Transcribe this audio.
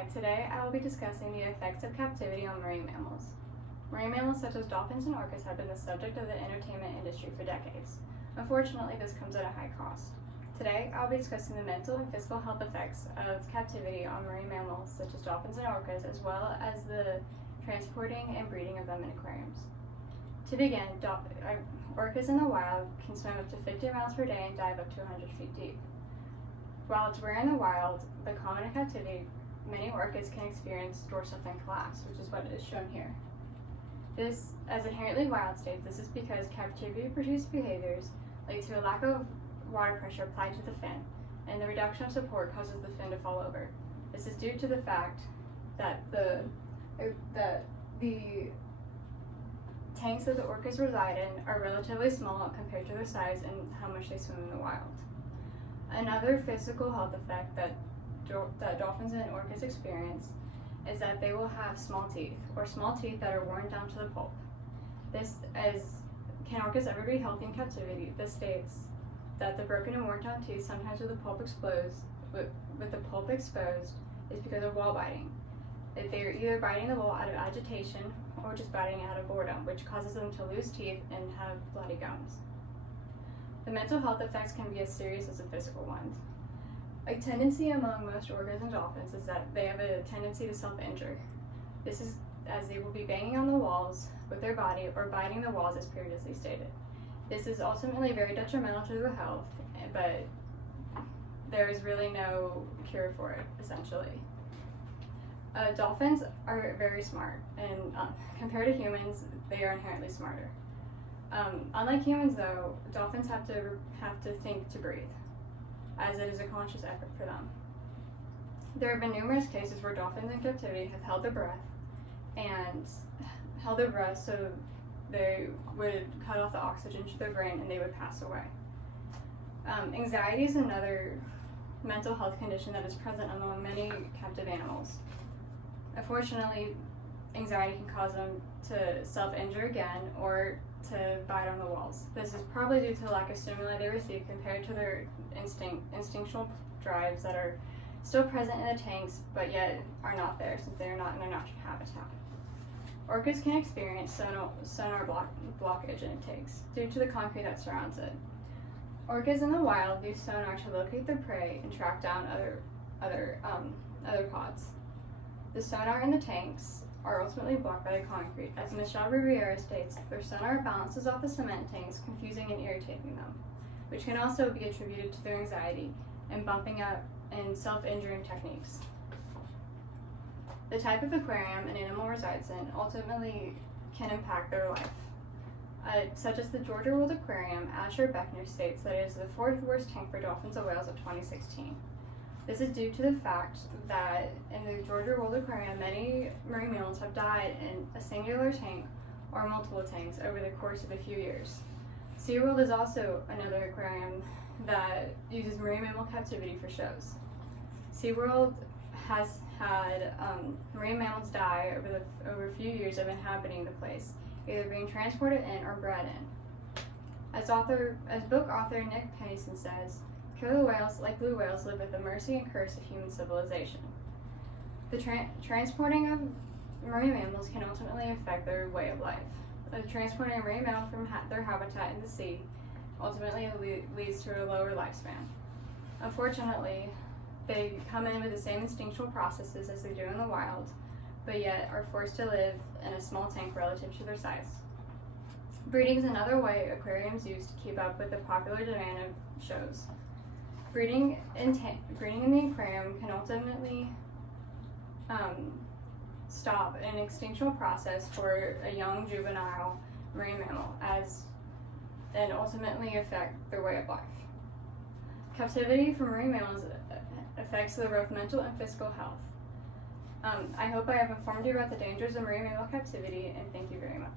Hi, today I will be discussing the effects of captivity on marine mammals. Marine mammals such as dolphins and orcas have been the subject of the entertainment industry for decades. Unfortunately, this comes at a high cost. Today, I will be discussing the mental and physical health effects of captivity on marine mammals such as dolphins and orcas, as well as the transporting and breeding of them in aquariums. To begin, orcas in the wild can swim up to 50 miles per day and dive up to 100 feet deep. While it's rare in the wild, but common in captivity, many orcas can experience dorsal fin collapse, which is what is shown here. This, as inherently wild states, this is because captivity-produced behaviors lead to a lack of water pressure applied to the fin, and the reduction of support causes the fin to fall over. This is due to the fact that the tanks that the orcas reside in are relatively small compared to their size and how much they swim in the wild. Another physical health effect that dolphins and orcas experience is that they will have small teeth that are worn down to the pulp. Can orcas ever be healthy in captivity? This states that the broken and worn down teeth, sometimes with the pulp exposed, is because of wall biting. That they are either biting the wall out of agitation or just biting out of boredom, which causes them to lose teeth and have bloody gums. The mental health effects can be as serious as the physical ones. A tendency among most orcas and dolphins is that they have a tendency to self-injure. This is as they will be banging on the walls with their body or biting the walls as previously stated. This is ultimately very detrimental to their health, but there is really no cure for it, essentially. Dolphins are very smart, and compared to humans, they are inherently smarter. Unlike humans, though, dolphins have to think to breathe, as it is a conscious effort for them. There have been numerous cases where dolphins in captivity have held their breath so they would cut off the oxygen to their brain and they would pass away. Anxiety is another mental health condition that is present among many captive animals. Unfortunately, anxiety can cause them to self-injure again or to bite on the walls. This is probably due to the lack of stimuli they receive compared to their instinctual drives that are still present in the tanks, but yet are not there since they are not in their natural habitat. Orcas can experience sonar blockage in tanks due to the concrete that surrounds it. Orcas in the wild use sonar to locate their prey and track down other pods. The sonar in the tanks are ultimately blocked by the concrete. As Michelle Riviera states, their sonar bounces off the cement tanks, confusing and irritating them, which can also be attributed to their anxiety and bumping up and self-injuring techniques. The type of aquarium an animal resides in ultimately can impact their life. Such as the Georgia World Aquarium, Asher Beckner states that it is the fourth worst tank for dolphins and whales of 2016. This is due to the fact that in the Georgia World Aquarium, many marine mammals have died in a singular tank or multiple tanks over the course of a few years. SeaWorld is also another aquarium that uses marine mammal captivity for shows. SeaWorld has had marine mammals die over a few years of inhabiting the place, either being transported in or bred in. As book author Nick Pennison says, killer whales, like blue whales, live with the mercy and curse of human civilization. The transporting of marine mammals can ultimately affect their way of life. Transporting a marine mammal from their habitat in the sea ultimately leads to a lower lifespan. Unfortunately, they come in with the same instinctual processes as they do in the wild, but yet are forced to live in a small tank relative to their size. Breeding is another way aquariums use to keep up with the popular demand of shows. Breeding in the aquarium can ultimately stop an instinctual process for a young juvenile marine mammal and ultimately affect their way of life. Captivity for marine mammals affects both mental and physical health. I hope I have informed you about the dangers of marine mammal captivity, and thank you very much.